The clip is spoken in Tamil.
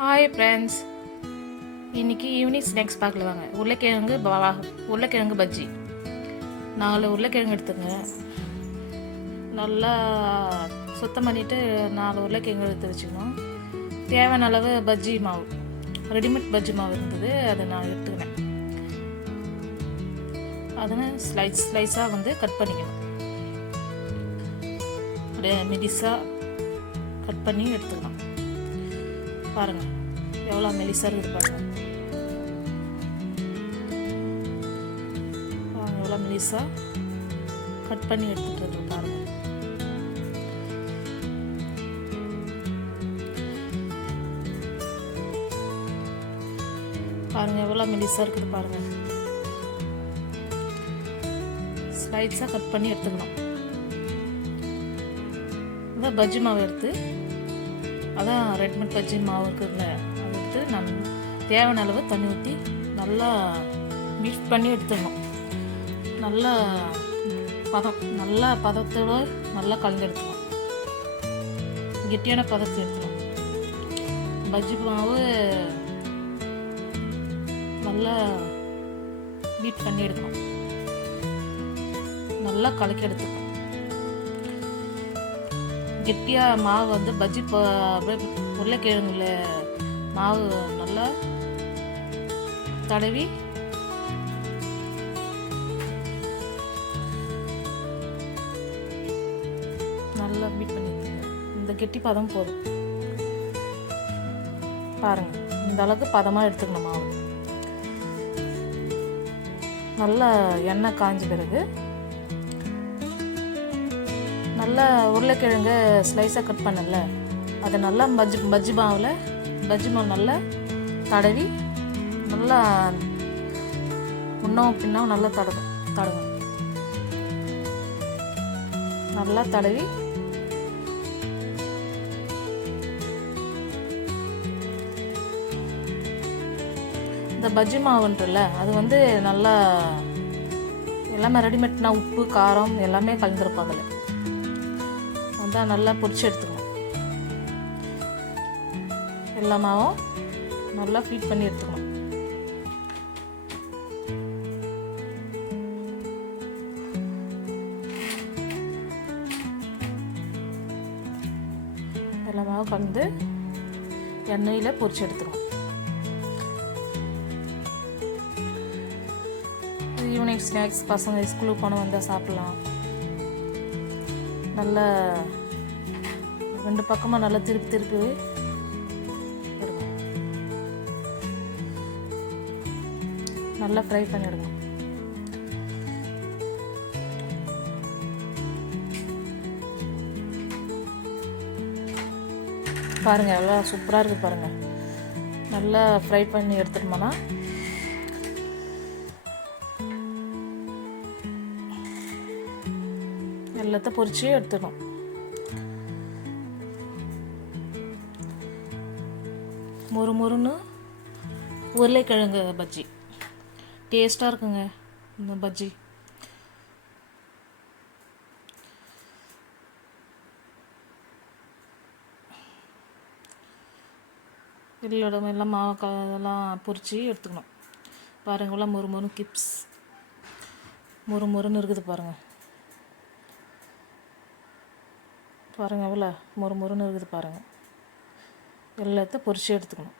ஹாய் ஃப்ரெண்ட்ஸ், இன்றைக்கி ஈவினிங் ஸ்நாக்ஸ் பார்க்கல வாங்க. உருளைக்கிழங்கு பஜ்ஜி. 4 உருளைக்கிழங்கு எடுத்துங்க. நல்லா சுத்தம் பண்ணிவிட்டு 4 உருளைக்கிழங்கு எடுத்து வச்சுக்கணும். தேவையான அளவு பஜ்ஜி மாவு, ரெடிமேட் பஜ்ஜி மாவு இருந்தது, அதை நான் எடுத்துக்கினேன். அதை ஸ்லைஸாக கட் பண்ணிக்கணும். அப்படியே மெலிசாக கட் பண்ணி எடுத்துக்கலாம். பாருங்கள் எவ்வளோ மெலிசாக இருக்குது பாருங்கள். எவ்வளோ மெலிசாக கட் பண்ணி எடுத்துகிட்டு பாருங்கள். பாருங்கள் எவ்வளோ மெலிசாக இருக்குது பாருங்கள். ஸ்லைஸாக கட் பண்ணி எடுத்துக்கணும். இந்த பஜ்ஜி மாவு எடுத்து, அதான் ரெடிமேட் பஜ்ஜி மாவு இருக்குதுல்ல, அதை எடுத்து நான் தேவையான அளவு தண்ணி ஊற்றி நல்லா மிக்ஸ் பண்ணி எடுத்துடணும். நல்லா பதத்தோடு நல்லா கலந்து எடுத்துக்கணும். கெட்டியான பதத்தை எடுத்துக்கணும். பஜ்ஜி மாவு நல்லா பீட் பண்ணி எடுக்கணும். நல்லா கலக்கி எடுத்துக்கணும். கெட்டியாக மாவு பஜ்ஜி உருளைக்கிழங்குல மாவு நல்லா தடவி நல்லா பீட் பண்ணிக்கோங்க. இந்த கெட்டி பதம் போதும். பாருங்கள், இந்த அளவுக்கு பதமாக எடுத்துக்கணும் மாவு. நல்லா எண்ணெய் காய்ஞ்ச பிறகு நல்லா உருளைக்கிழங்கு ஸ்லைஸாக கட் பண்ணல, அதை நல்லா பஜ்ஜி மாவு நல்லா தடவி நல்லா முன்னும் பின்னும் நல்லா தடவும் நல்லா தடவி இந்த பஜ்ஜி மாவுன்றல அது நல்லா எல்லாமே ரெடிமேட்னா உப்பு காரம் எல்லாமே கலந்துருப்பாங்க. அதான் நல்லா பொரிச்சு எடுத்துக்கணும். எல்லா மாவும் நல்லா ஃபீட் பண்ணி எடுத்துக்கணும். எல்லா மாவும் கலந்து எண்ணெயில் பொரிச்சு எடுத்துக்கணும். ஈவினிங் ஸ்நாக்ஸ் பசங்க ஸ்கூலுக்கு போன வந்தால் சாப்பிட்லாம். நல்லா 2 பக்கமாக நல்லா திருப்பி நல்லா ஃப்ரை பண்ணிவிடுங்க. பாருங்கள் எவ்வளோ சூப்பராக இருக்குது பாருங்கள். நல்லா ஃப்ரை பண்ணி எடுத்துட்டோம்னா எல்லாத்தையும் பொரிச்சு எடுத்துடணும். மொறுன்னு உருளைக்கிழங்கு பஜ்ஜி டேஸ்ட்டாக இருக்குங்க. இந்த பஜ்ஜி எல்லாம் எல்லாம் இதெல்லாம் பொரிச்சு எடுத்துக்கணும். பாருங்கள் எவ்வளோ மொறுன்னு கிப்ஸ் மொறுன்னு இருக்குது பாருங்கள். பாருங்கள் எவ்வளோ மொறுன்னு இருக்குது பாருங்கள். எல்லாத்தையும் பொரிச்சு எடுத்துக்கணும்.